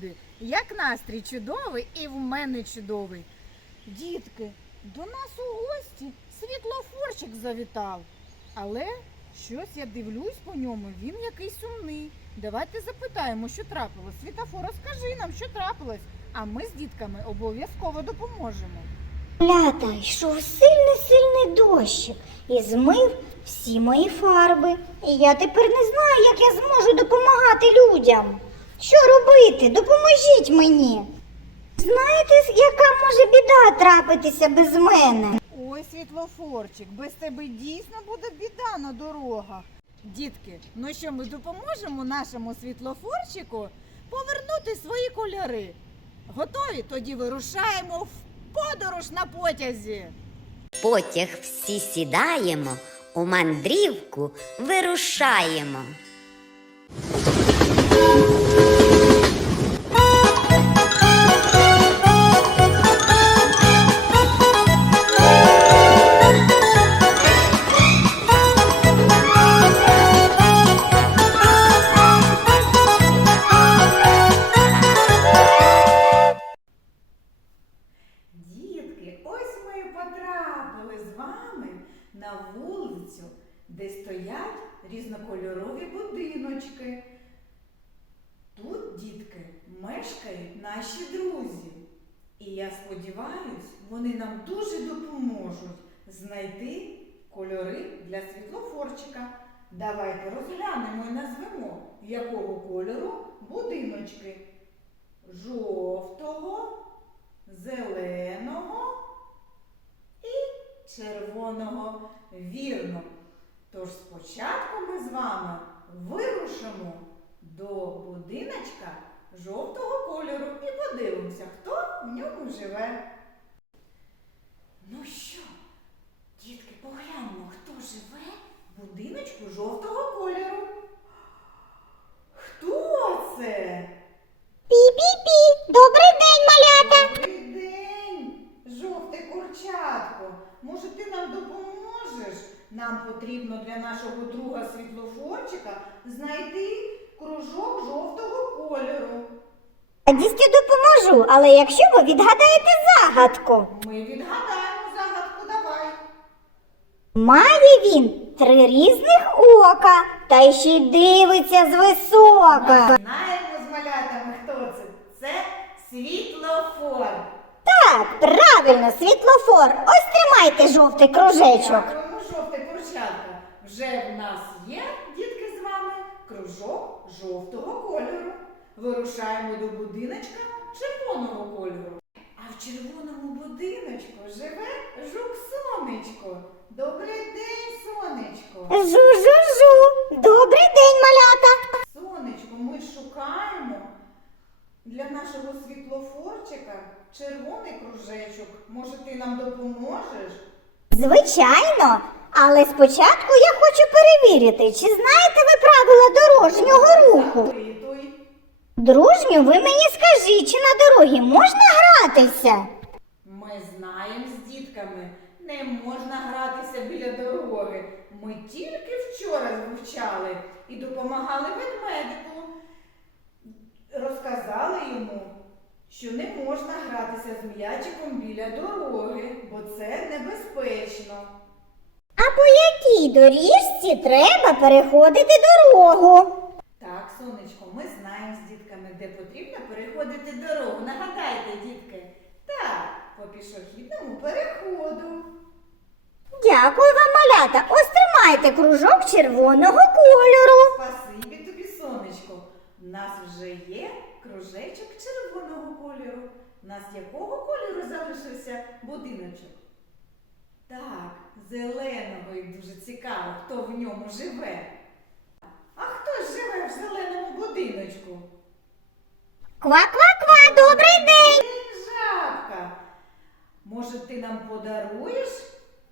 люди. Як настрій чудовий і в мене чудовий. Дітки, до нас у гості світлофорчик завітав. Але щось я дивлюсь по ньому, він якийсь сумний. Давайте запитаємо, що трапилось. Світофор, розкажи нам, що трапилось, а ми з дітками обов'язково допоможемо. Лята йшов сильний сильний дощик і змив всі мої фарби. І я тепер не знаю, як я зможу допомагати людям. Що робити? Допоможіть мені. Знаєте, яка може біда трапитися без мене? Ой, світлофорчик, без тебе дійсно буде біда на дорогах. Дітки, ну що ми допоможемо нашому світлофорчику повернути свої кольори. Готові? Тоді вирушаємо в подорож на потязі. Потяг всі сідаємо, у мандрівку вирушаємо. Різнокольорові будиночки. Тут, дітки, мешкають наші друзі. І я сподіваюсь, вони нам дуже допоможуть знайти кольори для світлофорчика. Давайте розглянемо і назвемо, якого кольору будиночки. Жовтого, зеленого і червоного. Вірно. Тож спочатку ми з вами вирушимо до будиночка жовтого кольору і подивимося, хто в ньому живе. Ну що, дітки, погляньмо, хто живе в будиночку жовтого кольору. Хто це? Пі-пі-пі, добрий день, малята. Добрий день, жовте курчатко. Може, ти нам допоможеш? Нам потрібно для нашого друга світлофорчика знайти кружок жовтого кольору. Радістю допоможу, але якщо ви відгадаєте загадку, Ми відгадаємо загадку, давай. має він три різних ока, та ще й дивиться Ми звисока. знаємо з малятами, хто це. Це світлофор. Так, правильно, світлофор. Ось тримайте жовтий кружечок. Дякуємо, жовте. Вже в нас є, дітки, з вами кружок жовтого кольору. Вирушаємо до будиночка червоного кольору. А в червоному будиночку живе жук сонечко. Добрий день, сонечко. Жу-жу-жу. Добрий день, малята. Сонечко, ми шукаємо для нашого світлофорчика червоний кружечок. Може, ти нам допоможеш? Звичайно, але спочатку я хочу перевірити, чи знаєте ви правила дорожнього руху. Запитуй. Дружню, ви мені скажіть, чи на дорогі можна гратися? Ми знаємо з дітками, не можна гратися біля дороги. Ми тільки вчора вивчали і допомагали ведмедику. Розказали йому, що не можна гратися з м'ячиком біля дороги, бо це небезпечно. А по якій доріжці треба переходити дорогу? Так, сонечко, ми знаємо з дітками, де потрібно переходити дорогу. Нагадайте, дітки, так, по пішохідному переходу. Дякую вам, малята. Ось тримайте кружок червоного кольору. Спасибі тобі, сонечко. У нас вже є кружечок червоного кольору. У нас якого кольору залишився будиночок? Так, зеленого і дуже цікаво, хто в ньому живе. А хто живе в зеленому будиночку? Ква-ква-ква, добрий день. День жабка. Може, ти нам подаруєш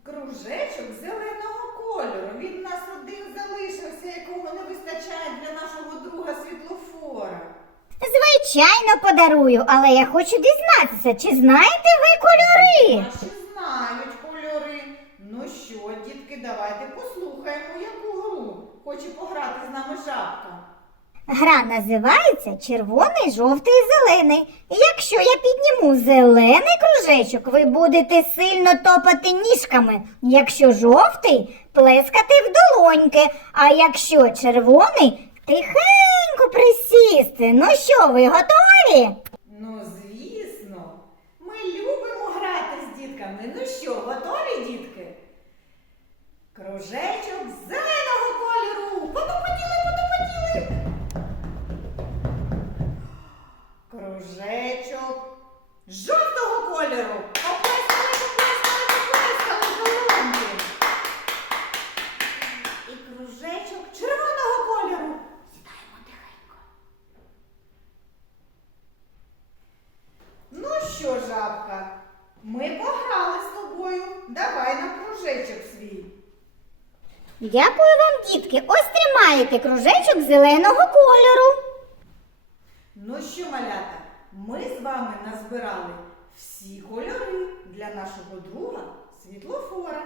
кружечок зеленого кольору? Він у нас один залишився, якого не вистачає для нашого друга світлофора. Звичайно, подарую, але я хочу дізнатися, чи знаєте ви кольори? Наші знають кольори. Ну що, дітки, давайте послухаємо, яку гру хоче пограти з нами жабка. Гра називається червоний, жовтий, зелений. Якщо я підніму зелений кружечок, ви будете сильно топати ніжками. Якщо жовтий, плескати в долоньки. А якщо червоний, тихенько присісти. Ну що, ви готові? Ну, звісно, ми любимо грати з дітками. Ну що, готові, дітки? Кружечок Давай на кружечок свій. Дякую вам, дітки. Ось тримаєте кружечок зеленого кольору. Ну що, малята, ми з вами назбирали всі кольори для нашого друга світлофора.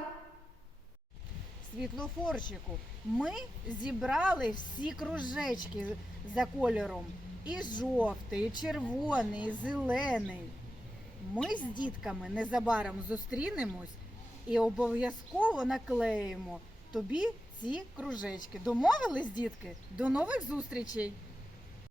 Світлофорчику, ми зібрали всі кружечки за кольором. І жовтий, і червоний, і зелений. Ми з дітками незабаром зустрінемось і обов'язково наклеїмо тобі ці кружечки. Домовились, дітки? До нових зустрічей!